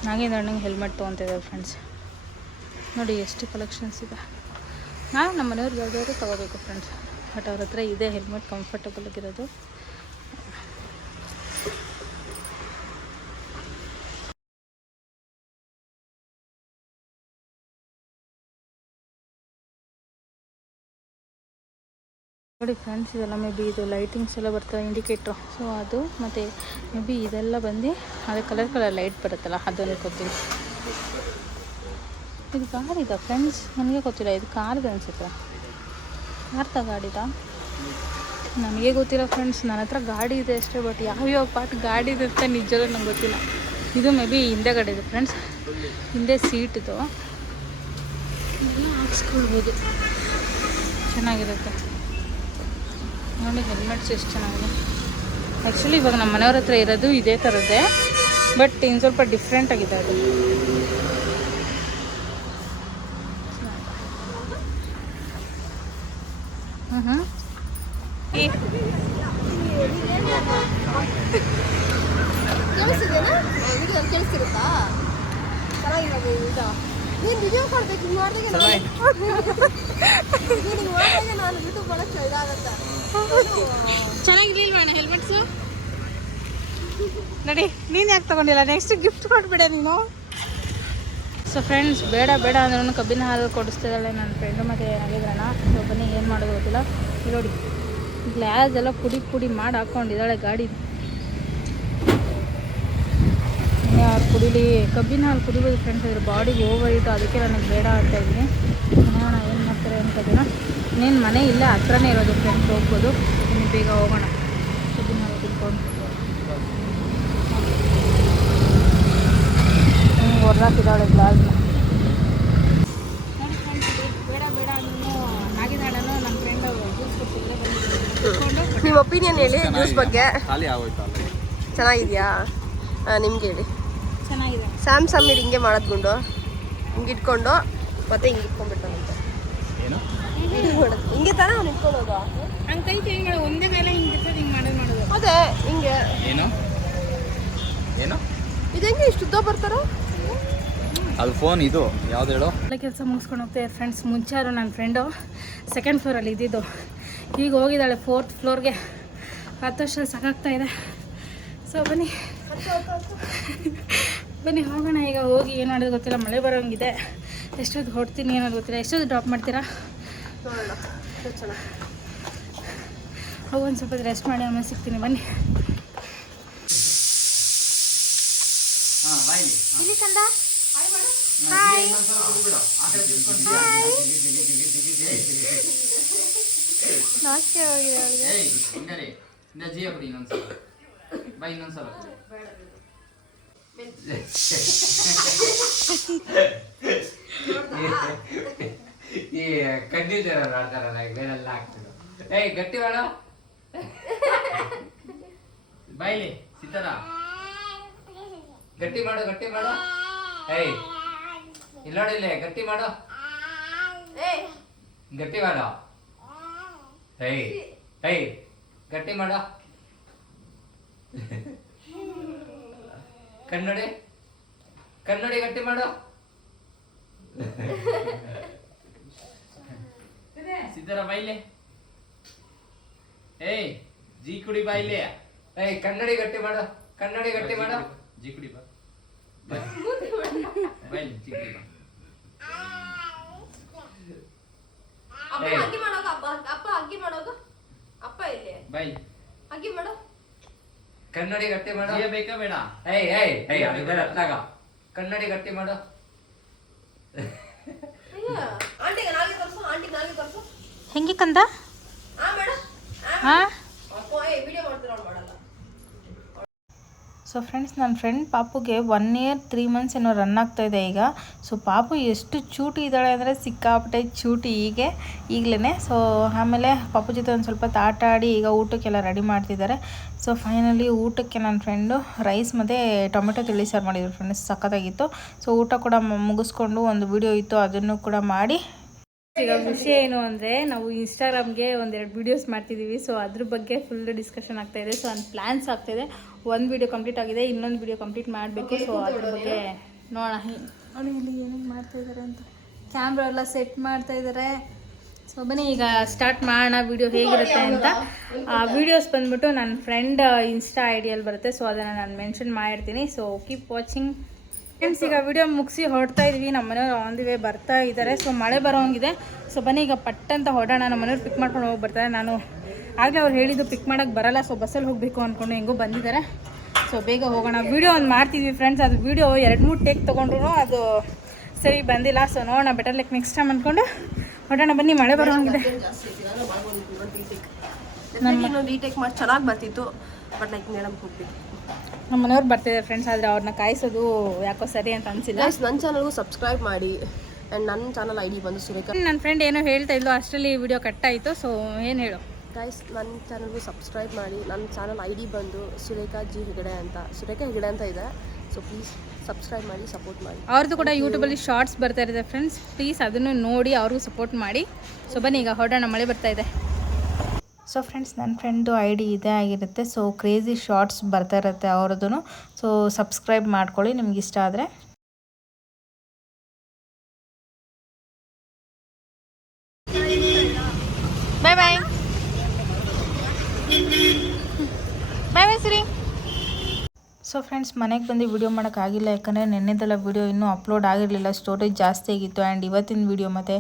ನಾಗಿಂದ ಅಣ್ಣಂಗೆ ಹೆಲ್ಮೆಟ್ ತೊಗೊತಿದ್ದಾರೆ ಫ್ರೆಂಡ್ಸ್. ನೋಡಿ ಎಷ್ಟು ಕಲೆಕ್ಷನ್ಸ್ ಇದೆ. ನಾವು ನಮ್ಮ ಮನೆಯವ್ರಿಗೆ ಯಾವ್ದಾದ್ರು ತೊಗೋಬೇಕು ಫ್ರೆಂಡ್ಸ್, ಬಟ್ ಅವ್ರ ಹತ್ರ ಇದೆ ಹೆಲ್ಮೆಟ್ ಕಂಫರ್ಟಬಲ್ ಆಗಿರೋದು. ನೋಡಿ ಫ್ರೆಂಡ್ಸ್, ಇದೆಲ್ಲ ಮೇ ಬಿ ಇದು ಲೈಟಿಂಗ್ಸ್ ಎಲ್ಲ ಬರ್ತದೆ, ಇಂಡಿಕೇಟ್ರು. ಸೊ ಅದು ಮತ್ತು ಮೇ ಬಿ ಇದೆಲ್ಲ ಬಂದು ಅದೇ ಕಲರ್ ಲೈಟ್ ಬರುತ್ತಲ್ಲ, ಅದು ಅನ್ಕೋತೀನಿ. ಇದು ಗಾಡಿದ ಫ್ರೆಂಡ್ಸ್, ನನಗೆ ಗೊತ್ತಿಲ್ಲ. ಇದು ಕಾರ್ದು ಅನಿಸುತ್ತೆ. ಯಾರ್ದ ಗಾಡಿದ ನನಗೆ ಗೊತ್ತಿಲ್ಲ ಫ್ರೆಂಡ್ಸ್. ನನ್ನ ಹತ್ರ ಗಾಡಿ ಇದೆ ಅಷ್ಟೇ, ಬಟ್ ಯಾವ್ಯಾವ ಪಾರ್ಟ್ ಗಾಡಿ ಇದೆ ಅಂತ ನಿಜವೂ ನಂಗೆ ಗೊತ್ತಿಲ್ಲ. ಇದು ಮೇ ಬಿ ಹಿಂದೆ ಗಾಡಿ ಇದೆ ಫ್ರೆಂಡ್ಸ್, ಹಿಂದೆ ಸೀಟಿದು. ಇದೆಲ್ಲ ಹಾಕ್ಸ್ಕೊಳ್ಬೋದು, ಚೆನ್ನಾಗಿರುತ್ತೆ ನೋಡಿ. ಹೆಲ್ಮೆಟ್ಸ್ ಎಷ್ಟು ಚೆನ್ನಾಗಿದೆ. ಆ್ಯಕ್ಚುಲಿ ಇವಾಗ ನಮ್ಮ ಮನೆಯವ್ರ ಹತ್ರ ಇರೋದು ಇದೇ ಥರದ್ದೇ, ಬಟ್ ಇನ್ನು ಸ್ವಲ್ಪ ಡಿಫ್ರೆಂಟ್ ಆಗಿದೆ ಅದು. ಕೇಳಿಸ್ತಿರುತ್ತಾ? ನೀನು ವಿಡಿಯೋ ಮಾಡ್ಬೇಕು, ಹಿಂಗೆ ಮಾಡಿದಾಗ ನಾನು ಯೂಟ್ಯೂಬ್ ಮಾಡೋಕ್ಕೆ ಇದಾಗತ್ತೆ. ಚೆನ್ನಾಗಿರ್ಲಿಲ್ವ ಅಣ್ಣ ಹೆಲ್ಮೆಟ್ಸು? ನೋಡಿ, ನೀನು ಯಾಕೆ ತೊಗೊಂಡಿಲ್ಲ? ನೆಕ್ಸ್ಟ್ ಗಿಫ್ಟ್ ಕೊಟ್ಬಿಡೆ ನೀನು. ಸೊ ಫ್ರೆಂಡ್ಸ್, ಬೇಡ ಅಂದ್ರೂ ಕಬ್ಬಿನ ಹಾಲು ಕೊಡಿಸ್ತಿದ್ದಾಳೆ ನನ್ನ ಫ್ರೆಂಡು. ಮತ್ತು ಆಗಿದ್ರಣ್ಣ. ಸೊ ಬನ್ನಿ ಏನು ಮಾಡೋದು ಗೊತ್ತಿಲ್ಲ. ನೋಡಿ, ಗ್ಲಾಸ್ ಎಲ್ಲ ಪುಡಿ ಮಾಡಿ ಹಾಕ್ಕೊಂಡಿದ್ದಾಳೆ ಗಾಡಿ. ಅವ್ರು ಕುಡೀಲಿ, ಕಬ್ಬಿನ ಹಾಲು ಕುಡಿಬೋದು ಫ್ರೆಂಡ್ಸ್. ಇದ್ರ ಬಾಡಿಗೆ ಓವರ್ ಇಟ್ಟು, ಅದಕ್ಕೆ ನನಗೆ ಬೇಡ ಅಂತ ಇದ್ದೀನಿ. ನೋಡೋಣ ಏನು ಮಾಡ್ತಾರೆ ಅಂತದಿನ. ಇನ್ನೇನು ಮನೆ ಇಲ್ಲ, ಹತ್ರನೇ ಇರೋದು ಫ್ರೆಂಡ್ಸ್, ಹೋಗ್ಬೋದು. ಇನ್ನು ಬೇಗ ಹೋಗೋಣ ಕಬ್ಬಿನ ಹಾಲು ಕುಡ್ಕೊಂಡು. ಹೊರ್ರಾಕಿದ್ದಾಳೆ ಗ್ಲಾಸ್ನ. ನೋಡಿ ಫ್ರೆಂಡ್ಸ್, ಬೇಡ ಅಂದ್ರೂ ನಾಗಿದಾಳನ್ನು ನನ್ನ ಫ್ರೆಂಡ್ ಜ್ಯೂಸ್ ಕೊಡ್ತಿದ್ರೆ ಬಂದು. ನಿಮ್ಮ ಒಪಿನಿಯನ್ ಹೇಳಿ ಜ್ಯೂಸ್ ಬಗ್ಗೆ. ಚೆನ್ನಾಗಿದೆಯಾ? ನಿಮ್ಗೆ ಹೇಳಿ. ಚೆನ್ನಾಗಿದೆ. ಸ್ಯಾಮ್ಸಂಗ್ ಹಿಂಗೆ ಮಾಡೋದು ಗುಂಡು, ಹಿಂಗೆ ಇಟ್ಕೊಂಡು ಮತ್ತೆ ಹಿಂಗೆ ಇಟ್ಕೊಂಡ್ಬಿಡ್ತಾನಂತೆ. ಹಿಂಗೆ ತಾನೇ ಅವ್ನು ಇಟ್ಕೊಳ್ಳೋದು. ಹಂಗೆ ಕೈ ಕೈಗಳು ಒಂದೇ ಮೇಲೆ ಹಿಂಗೆ ಇರ್ತದೆ, ಹಿಂಗೆ ಮಾಡೋದು. ಅದೇ ಹಿಂಗೆ. ಏನು ಇದು ಹೆಂಗೆ ಇಷ್ಟು ಉದ್ದ ಬರ್ತಾರೋ? ಅದು ಫೋನ್. ಇದು ಯಾವ್ದು ಹೇಳೋ? ಎಲ್ಲ ಕೆಲಸ ಮುಗಿಸ್ಕೊಂಡು ಹೋಗ್ತಾರೆ ಫ್ರೆಂಡ್ಸ್. ಮುಂಚೆ ಅವರು ನನ್ನ ಫ್ರೆಂಡು 2nd ಫ್ಲೋರಲ್ಲಿ ಇದ್ದಿದ್ದು, ಈಗ ಹೋಗಿದ್ದಾಳೆ 4th ಫ್ಲೋರ್ಗೆ. 10 ವರ್ಷ ಸಾಕಾಗ್ತಾಯಿದೆ. ಸೊ ಬನ್ನಿ ಹೋಗೋಣ. ಈಗ ಹೋಗಿ ಏನು ಮಾಡೋದು ಗೊತ್ತಿಲ್ಲ, ಮಳೆ ಬರೋಂಗಿದೆ. ಎಷ್ಟೊತ್ತು ಹೊಡ್ತೀನಿ ಏನೋದು ಗೊತ್ತಿಲ್ಲ. ಎಷ್ಟೊತ್ತು ಡ್ರಾಪ್ ಮಾಡ್ತೀರಾ? ಹೋಗಿ ಒಂದು ಸ್ವಲ್ಪ ರೆಸ್ಟ್ ಮಾಡಿ ಆಮೇಲೆ ಸಿಗ್ತೀನಿ. ಬನ್ನಿ. ಇಲ್ಲಿ ಕಂದ ಹಾಯ್. ನಾಚಿಕೆ ಹೋಗಿದೆ ಅವಳಿಗೆ. ಈ ಕಡ್ಡಿಲ್ದಾರ ಆಡ್ತಾರಲ್ಲ ಬೇರೆಲ್ಲ ಆಗ್ತದೆ. ಏಯ್ ಗಟ್ಟಿ ಮಾಡ ಬಾಯ್ಲಿ ಸಿತಾರ ಗಟ್ಟಿ ಮಾಡು ಗಟ್ಟಿ ಮಾಡು. ಏಯ್ ಇಲ್ಲ ನೋಡಿಲ್ಲ ಗಟ್ಟಿ ಮಾಡು ಗಟ್ಟಿ ಮಾಡು. ಏಯ್ ಏಯ್ ಗಟ್ಟಿ ಮಾಡು. ಕನ್ನಡಿ ಕನ್ನಡಿ ಗಟ್ಟಿ ಮಾಡು. ಸಿದ್ದರ ಬಾಯ್ಲೆ. ಏಯ್ ಜೀ ಕುಡಿ ಬಾಯ್ಲೆ. ಏಯ್ ಕನ್ನಡಿ ಗಟ್ಟಿ ಮಾಡು ಕನ್ನಡಿ ಗಟ್ಟಿ ಮಾಡು. ಜೀ ಕುಡಿ ಬಾ ಬಾಯ್ಲೆ ಜೀ ಕುಡಿ ಬಾ. ಅಗ್ಗಿ ಮಾಡೋಗ ಅಪ್ಪ ಅಗ್ಗಿ ಮಾಡೋಗ ಅಪ್ಪ ಇಲ್ಲಿ ಬಾಯ್ಲೆ ಅಗ್ಗಿ ಮಾಡು. ಕನ್ನಡಿ ಗಟ್ಟಿ ಮಾಡು. ಬೇಕಾ ಬೇಡ? ಏಯ್ ಏಯ್ ಏಯ್ ಅದರ ಹತ್ತಾಗ ಕನ್ನಡಿ ಗಟ್ಟಿ ಮಾಡು. ಆಂಟಿಗೆ ನಾಲ್ಗೆ ತೋರ್ಸು ಆಂಟಿಗೆ ನಾಲ್ಗೆ ತೋರ್ಸು. ಹೆಂಗೆ ಕಂದ? ಮೇಡಮ್ ಹಾಂ. ವಿಡಿಯೋ ಮಾಡ್ತೀರ ಅವ್ರು ಮಾಡಲ್ಲ. ಸೊ ಫ್ರೆಂಡ್ಸ್, ನನ್ನ ಫ್ರೆಂಡ್ ಪಾಪುಗೆ 1 year 3 months ಏನೋ ರನ್ ಆಗ್ತಾಯಿದೆ ಈಗ. ಸೊ ಪಾಪು ಎಷ್ಟು ಚೂಟಿ ಇದ್ದಾಳೆ ಅಂದರೆ ಸಿಕ್ಕಾಪಟ್ಟೆ ಚೂಟಿ ಈಗಲೇ. ಸೊ ಆಮೇಲೆ ಪಾಪು ಜೊತೆ ಒಂದು ಸ್ವಲ್ಪ ಆಟ ಆಡಿ ಈಗ ಊಟಕ್ಕೆಲ್ಲ ರೆಡಿ ಮಾಡ್ತಿದ್ದಾರೆ. ಸೊ ಫೈನಲಿ ಊಟಕ್ಕೆ ನನ್ನ ಫ್ರೆಂಡು ರೈಸ್ ಮತ್ತು ಟೊಮೆಟೊ ತಿಳಿ ಸಾರು ಮಾಡಿದ್ರು ಫ್ರೆಂಡ್ಸ್, ಸಖತ್ತಾಗಿತ್ತು. ಸೊ ಊಟ ಕೂಡ ಮುಗಿಸ್ಕೊಂಡು ಒಂದು ವಿಡಿಯೋ ಇತ್ತು, ಅದನ್ನು ಕೂಡ ಮಾಡಿ. ಈಗ ವಿಷಯ ಏನು ಅಂದರೆ, ನಾವು ಇನ್ಸ್ಟಾಗ್ರಾಮ್ಗೆ 1-2 ವೀಡಿಯೋಸ್ ಮಾಡ್ತಿದ್ದೀವಿ. ಸೊ ಅದ್ರ ಬಗ್ಗೆ ಫುಲ್ ಡಿಸ್ಕಷನ್ ಆಗ್ತಾಯಿದೆ. ಸೊ ಒಂದು ಪ್ಲ್ಯಾನ್ಸ್ ಆಗ್ತಾಯಿದೆ. ಒಂದು ವಿಡಿಯೋ ಕಂಪ್ಲೀಟ್ ಆಗಿದೆ, ಇನ್ನೊಂದು ವಿಡಿಯೋ ಕಂಪ್ಲೀಟ್ ಮಾಡಬೇಕು. ಸೊ ಅದ್ರ ಬಗ್ಗೆ ನೋಡೋಣ. ನೋಡಿ ಇಲ್ಲಿ ಏನೇನು ಮಾಡ್ತಾಯಿದ್ದಾರೆ ಅಂತ, ಕ್ಯಾಮ್ರಾ ಎಲ್ಲ ಸೆಟ್ ಮಾಡ್ತಾಯಿದ್ದಾರೆ. ಸೊ ಬನ್ನಿ ಈಗ ಸ್ಟಾರ್ಟ್ ಮಾಡೋಣ ವಿಡಿಯೋ ಹೇಗಿರುತ್ತೆ ಅಂತ. ಆ ವಿಡಿಯೋಸ್ ಬಂದ್ಬಿಟ್ಟು ನನ್ನ ಫ್ರೆಂಡ್ ಇನ್ಸ್ಟಾ ಐಡಿಯಲ್ಲಿ ಬರುತ್ತೆ. ಸೊ ಅದನ್ನು ನಾನು ಮೆನ್ಷನ್ ಮಾಡಿರ್ತೀನಿ. So keep watching friends. ಈಗ ವಿಡಿಯೋ ಮುಗಿಸಿ ಹೊರಡ್ತಾ ಇದ್ವಿ. ನಮ್ಮ ಮನೆಯವ್ರು ಆನ್ ದಿ ವೇ ಬರ್ತಾ ಇದ್ದಾರೆ. ಸೊ ಮಳೆ ಬರೋಂಗಿದೆ. ಸೊ ಬನ್ನಿ ಈಗ ಪಟ್ಟಂತ ಹೊರಡೋಣ. ನಮ್ಮ ಮನೆಯವ್ರು ಪಿಕ್ ಮಾಡ್ಕೊಂಡು ಹೋಗಿ ಬರ್ತಾರೆ. ನಾನು ಆಗಲೇ ಅವ್ರು ಹೇಳಿದ್ದು ಪಿಕ್ ಮಾಡೋಕ್ಕೆ ಬರಲ್ಲ, ಸೊ ಬಸ್ಸಲ್ಲಿ ಹೋಗಬೇಕು ಅಂದ್ಕೊಂಡು ಹೆಂಗೋ ಬಂದಿದ್ದಾರೆ. ಸೊ ಬೇಗ ಹೋಗೋಣ. ವಿಡಿಯೋ ಒಂದು ಮಾಡ್ತಿದ್ವಿ ಫ್ರೆಂಡ್ಸ್, ಅದು ವಿಡಿಯೋ 2-3 ಟೇಕ್ ತೊಗೊಂಡ್ರು ಅದು ಸರಿ ಬಂದಿಲ್ಲ. ಸೊ ನೋಡೋಣ, ಬೆಟರ್ ಲೈಕ್ ನೆಕ್ಸ್ಟ್ ಟೈಮ್ ಅಂದ್ಕೊಂಡು ಹೊರಡೋಣ. ಬನ್ನಿ ಮಳೆ ಬರೋಂಗಿದೆ. ಇನ್ನೊಂದು ರೀಟೇಕ್ ಮಾಡಿ ಚೆನ್ನಾಗಿ ಬರ್ತಿತ್ತು, ಬಟ್ ಲೈಕ್ ಮೇಡಮ್ ಹೋಗ್ಬೇಕು. ನಮ್ಮ ಮನೆಯವ್ರು ಬರ್ತಿದ್ದಾರೆ ಫ್ರೆಂಡ್ಸ್, ಆದರೆ ಅವ್ರನ್ನ ಕಾಯಿಸೋದು ಯಾಕೋ ಸರಿ ಅಂತ ಅನಿಸಿಲ್ಲ. ನನ್ನ ಚಾನಲ್ಗೂ ಸಬ್ಸ್ಕ್ರೈಬ್ ಮಾಡಿ. ಆ್ಯಂಡ್ ನನ್ನ ಚಾನಲ್ ಐಡಿ ಬಂದು ಸುರೇಖಾ. ನನ್ನ ಫ್ರೆಂಡ್ ಏನೋ ಹೇಳ್ತಾ ಇದ್ಲು, ಅಷ್ಟರಲ್ಲಿ ವಿಡಿಯೋ ಕಟ್ ಆಯಿತು. ಸೊ ಏನು ಹೇಳು ಗೈಸ್, ನನ್ನ ಚಾನಲ್ಗೂ ಸಬ್ಸ್ಕ್ರೈಬ್ ಮಾಡಿ. ನನ್ನ ಚಾನಲ್ ಐಡಿ ಬಂದು ಸುರೇಖಾ ಜಿ ಹೆಗಡೆ ಅಂತ, ಸುರೇಖಾ ಹೆಗಡೆ ಅಂತ ಇದೆ. ಸೊ ಪ್ಲೀಸ್ ಸಬ್ಸ್ಕ್ರೈಬ್ ಮಾಡಿ, ಸಪೋರ್ಟ್ ಮಾಡಿ. ಅವ್ರದ್ದು ಕೂಡ ಯೂಟ್ಯೂಬಲ್ಲಿ ಶಾರ್ಟ್ಸ್ ಬರ್ತಾ ಇರುತ್ತೆ ಫ್ರೆಂಡ್ಸ್, ಪ್ಲೀಸ್ ಅದನ್ನು ನೋಡಿ ಅವ್ರಿಗೂ ಸಪೋರ್ಟ್ ಮಾಡಿ. ಸೊ ಬನ್ನಿ ಈಗ ಹೊರಡೋಣ, ಮಳೆ ಬರ್ತಾ ಇದೆ. ಸೊ ಫ್ರೆಂಡ್ಸ್, ನನ್ನ ಫ್ರೆಂಡು ಐಡಿ ಇದೇ ಆಗಿರುತ್ತೆ. ಸೊ ಕ್ರೇಜಿ ಶಾರ್ಟ್ಸ್ ಬರ್ತಾ ಇರುತ್ತೆ ಅವ್ರದ್ದು. ಸೊ ಸಬ್ಸ್ಕ್ರೈಬ್ ಮಾಡ್ಕೊಳ್ಳಿ ನಿಮ್ಗೆ ಇಷ್ಟ ಆದರೆ. ಬಾಯ್ ಬಾಯ್ ಬಾಯ್ ಬಾಯ್ ಸರಿ. ಸೊ ಫ್ರೆಂಡ್ಸ್, ಮನೆಗೆ ಬಂದು ವಿಡಿಯೋ ಮಾಡೋಕ್ಕಾಗಿಲ್ಲ, ಯಾಕಂದರೆ ನೆನ್ನೆದೆಲ್ಲ ವಿಡಿಯೋ ಇನ್ನೂ ಅಪ್ಲೋಡ್ ಆಗಿರಲಿಲ್ಲ, ಸ್ಟೋರೇಜ್ ಜಾಸ್ತಿ ಆಗಿತ್ತು. ಆ್ಯಂಡ್ ಇವತ್ತಿನ ವಿಡಿಯೋ ಮತ್ತು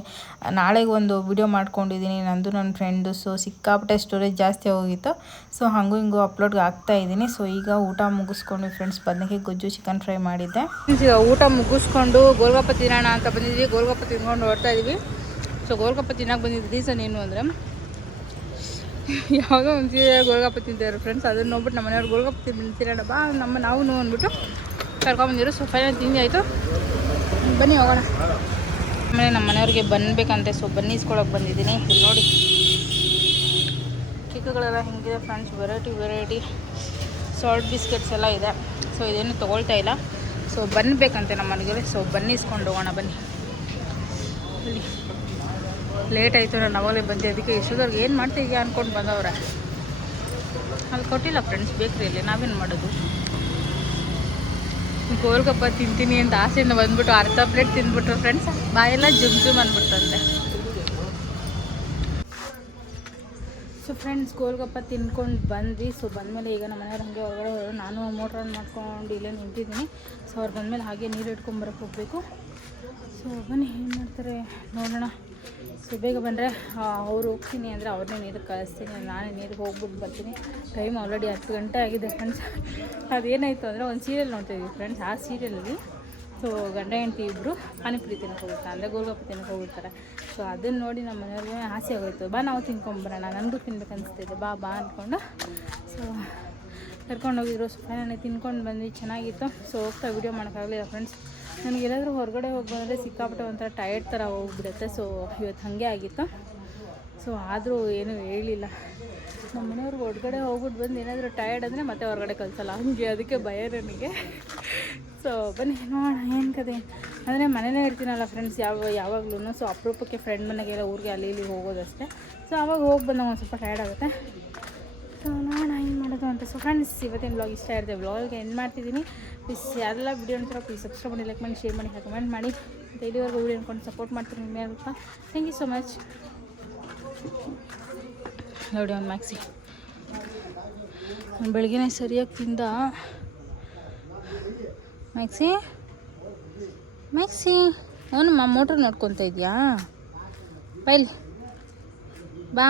ನಾಳೆಗೆ ಒಂದು ವಿಡಿಯೋ ಮಾಡ್ಕೊಂಡಿದ್ದೀನಿ ನಂದು ನನ್ನ ಫ್ರೆಂಡು. ಸೊ ಸಿಕ್ಕಾಪಟ್ಟೆ ಸ್ಟೋರೇಜ್ ಜಾಸ್ತಿ ಹೋಗಿತ್ತು. ಸೊ ಹಾಗೂ ಹಿಂಗೂ ಅಪ್ಲೋಡ್ಗೆ ಆಗ್ತಾಯಿದ್ದೀನಿ. ಸೊ ಈಗ ಊಟ ಮುಗಿಸ್ಕೊಂಡು ಫ್ರೆಂಡ್ಸ್, ಬದನೆಕಾಯಿ ಗೊಜ್ಜು ಚಿಕನ್ ಫ್ರೈ ಮಾಡಿದ್ದೆ. ಈಗ ಊಟ ಮುಗಿಸ್ಕೊಂಡು ಗೋಲ್ಗಪ್ಪ ತಿನ್ನೋಣ ಅಂತ ಬಂದಿದ್ವಿ. ಗೋಲ್ಗಪ್ಪ ತಿನ್ಕೊಂಡು ಹೊರಡ್ತಾ ಇದ್ದೀವಿ. ಸೊ ಗೋಲ್ಗಪ್ಪ ತಿನ್ನೋಕೆ ಬಂದಿದ್ದು ರೀಸನ್ ಏನು ಅಂದರೆ, ಯಾವುದೋ ಒಂದು ಸೀರೆ ಗೋಲ್ಗಪ್ಪ ತಿಂತಿದ್ದಾರೆ ಫ್ರೆಂಡ್ಸ್. ಅದನ್ನು ನೋಡ್ಬಿಟ್ಟು ನಮ್ಮ ಮನೆಯವ್ರು ಗೋಲ್ಗಪ್ಪ ತಿನ್ನೋಣ ಬಾ ನಾವು ಅಂದ್ಬಿಟ್ಟು ಕರ್ಕೊಂಬಂದಿರು. ಸೊ ಫೈನಲ್ ತಿಂಡಿ ಆಯಿತು, ಬನ್ನಿ ಹೋಗೋಣ. ಆಮೇಲೆ ನಮ್ಮ ಮನೆಯವ್ರಿಗೆ ಬನ್ಬೇಕಂತೆ. ಸೊ ಬನ್ನಿ ಇಸ್ಕೊಳಕ್ಕೆ ಬಂದಿದ್ದೀನಿ. ಇಲ್ಲಿ ನೋಡಿ ಕೇಕ್ಗಳೆಲ್ಲ ಹೆಂಗಿದೆ ಫ್ರೆಂಡ್ಸ್, ವೆರೈಟಿ ಸಾಲ್ಟ್ ಬಿಸ್ಕೆಟ್ಸ್ ಎಲ್ಲ ಇದೆ. ಸೊ ಇದೇನು ತೊಗೊಳ್ತಾ ಇಲ್ಲ. ಸೊ ಬನ್ಬೇಕಂತೆ ನಮ್ಮ ಮನೆಗೆ. ಸೊ ಬನ್ನಿ ಇಸ್ಕೊಂಡು ಹೋಗೋಣ ಬನ್ನಿ. ಇಲ್ಲಿ ಲೇಟ್ ಆಯಿತು, ನಾನು ಅವಾಗಲೇ ಬಂದೆ. ಅದಕ್ಕೆ ಇಷ್ಟೊತ್ತವ್ರಿಗೆ ಏನು ಮಾಡ್ತಿದ್ಯಾ ಅಂದ್ಕೊಂಡು ಬಂದವ್ರೆ. ಅಲ್ಲಿ ಕೊಟ್ಟಿಲ್ಲ ಫ್ರೆಂಡ್ಸ್ ಬೇಕ್ರಿಯಲ್ಲಿ, ನಾವೇನು ಮಾಡೋದು. ಗೋಲ್ಗಪ್ಪ ತಿಂತೀನಿ ಅಂತ ಆಸೆಯಿಂದ ಬಂದ್ಬಿಟ್ಟು ಅರ್ಧ ಪ್ಲೇಟ್ ತಿಂದ್ಬಿಟ್ರು ಫ್ರೆಂಡ್ಸ್. ಬಾಯೆಲ್ಲ ಜುಮ್ ಅಂದ್ಬಿಡ್ತಂತೆ. ಸೊ ಫ್ರೆಂಡ್ಸ್, ಗೋಲ್ಗಪ್ಪ ತಿನ್ಕೊಂಡು ಬಂದ್ವಿ. ಸೊ ಬಂದಮೇಲೆ ಈಗ ನಮ್ಮ ಮನೆಯವ್ರು ಹಾಗೆ ಹೊರಗಡೆ ಹೋಗೋರು. ನಾನು ಮೋಟ್ರ್ ಆನ್ ಮಾಡ್ಕೊಂಡು ಇಲ್ಲೇ ನಿಂತಿದ್ದೀನಿ. ಸೊ ಅವ್ರು ಬಂದಮೇಲೆ ಹಾಗೆ ನೀರು ಇಟ್ಕೊಂಬರಕ್ಕೆ ಹೋಗಬೇಕು. ಸೊ ಬನ್ನಿ ಏನು ಮಾಡ್ತಾರೆ ನೋಡೋಣ. ಸೊ ಬೇಗ ಬಂದರೆ ಅವ್ರು ಹೋಗ್ತೀನಿ ಅಂದರೆ ಅವ್ರನ್ನೇ ನೀರಿಗೆ ಕಳಿಸ್ತೀನಿ, ನಾನೇ ನೀರಿಗೆ ಹೋಗ್ಬಿಟ್ಟು ಬರ್ತೀನಿ. ಟೈಮ್ ಆಲ್ರೆಡಿ 10 ಗಂಟೆ ಆಗಿದೆ ಫ್ರೆಂಡ್ಸ್. ಅದೇನಾಯಿತು ಅಂದರೆ ಒಂದು ಸೀರಿಯಲ್ ನೋಡ್ತಾಯಿದ್ವಿ ಫ್ರೆಂಡ್ಸ್. ಆ ಸೀರಿಯಲಲ್ಲಿ ಸೊ ಗಂಡ ಹೆಂಡತಿ ಇಬ್ಬರು ಪಾನಿಪುರಿ ತಿನ್ನಕ್ಕೆ ಹೋಗ್ತಾರೆ, ಅಂದರೆ ಗೋಲ್ಗಪ್ಪ ತಿನ್ನಕ್ಕೆ ಹೋಗಿರ್ತಾರೆ. ಸೊ ಅದನ್ನು ನೋಡಿ ನಮ್ಮ ಮನೆಯವ್ರಿಗೆ ಆಸೆ ಆಗೋಯ್ತು, ಬಾ ನಾವು ತಿನ್ಕೊಂಬರೋಣ, ನನಗೂ ತಿನ್ಬೇಕು ಅನಿಸ್ತಿದೆ, ಬಾ ಅಂದ್ಕೊಂಡು. ಸೊ ಕರ್ಕೊಂಡೋಗಿದ್ರು. ಸೊ ಫೈನಲಿ ತಿನ್ಕೊಂಡು ಬಂದ್ವಿ, ಚೆನ್ನಾಗಿತ್ತು. ಸೊ ಹೋಗ್ತಾ ವೀಡಿಯೋ ಮಾಡೋಕ್ಕಾಗಲಿಲ್ಲ ಫ್ರೆಂಡ್ಸ್. ನನಗೆಲ್ಲಾದರೂ ಹೊರಗಡೆ ಹೋಗಿ ಬಂದರೆ ಸಿಕ್ಕಾಪಟ್ಟೆ ಒಂಥರ ಟಯರ್ಡ್ ಥರ ಹೋಗ್ಬಿಡುತ್ತೆ. ಸೊ ಇವತ್ತು ಹಾಗೆ ಆಗಿತ್ತು. ಸೊ ಆದರೂ ಏನೂ ಹೇಳಿಲ್ಲ. ನಮ್ಮ ಮನೆಯವ್ರಿಗೆ ಹೊರಗಡೆ ಹೋಗ್ಬಿಟ್ಟು ಬಂದು ಏನಾದರೂ ಟಯರ್ಡ್ ಅಂದರೆ ಮತ್ತೆ ಹೊರಗಡೆ ಕಳಿಸಲ್ಲ ಹಂಗೆ, ಅದಕ್ಕೆ ಭಯ ನನಗೆ. ಸೊ ಬನ್ನಿ ನೋಡೋಣ ಏನು ಕತೆ. ಅಂದರೆ ಮನೇಲೇ ಇರ್ತೀನಲ್ಲ ಫ್ರೆಂಡ್ಸ್ ಯಾವಾಗಲೂ. ಸೊ ಅಪರೂಪಕ್ಕೆ ಫ್ರೆಂಡ್ ಮನೆಗೆಲ್ಲ ಊರಿಗೆ ಅಲ್ಲಿ ಇಲ್ಲಿ ಹೋಗೋದಷ್ಟೇ. ಸೊ ಆವಾಗ ಹೋಗಿ ಬಂದಾಗ ಒಂದು ಸ್ವಲ್ಪ ಟಯರ್ಡ್ ಆಗುತ್ತೆ. ಸೊ ನೋಡೋಣ ಏನು ಮಾಡೋದು ಅಂತ. ಸೊ ಫ್ರೆಂಡ್ಸ್ ಇವತ್ತಿನ ಬ್ಲಾಗ್ ಇಷ್ಟ ಇರುತ್ತೆ. ಬ್ಲಾಗ್ಗೆ ಎಂಡ್ ಮಾಡ್ತಿದ್ದೀನಿ. ಪ್ಲೀಸ್ ಯಾರೆಲ್ಲ ವೀಡಿಯೋ ನೋಡ್ತಾರೋ ಪ್ಲೀಸ್ ಸಬ್ಸ್ಕ್ರೈಬ್ ಮಾಡಿ, ಲೈಕ್ ಮಾಡಿ, ಶೇರ್ ಮಾಡಿ, ಕಮೆಂಟ್ ಮಾಡಿ. ಮತ್ತು ಇಲ್ಲಿವರೆಗೂ ವೀಡಿಯೋ ನೋಡ್ಕೊಂಡು ಸಪೋರ್ಟ್ ಮಾಡ್ತೀನಿ ನಿಮಗೆ ಅಂತ. Thank you so much. ನೋಡಿ ಒಂದು ಮ್ಯಾಕ್ಸಿ ಬೆಳಗ್ಗೆ ಸರಿಯಾಗಿ ತಿಂದ. ಮ್ಯಾಕ್ಸಿ ಅವನು ಮೋಟ್ರ್ ನೋಡ್ಕೊತ ಇದೆಯಾ? ಬೈಲಿ ಬಾ.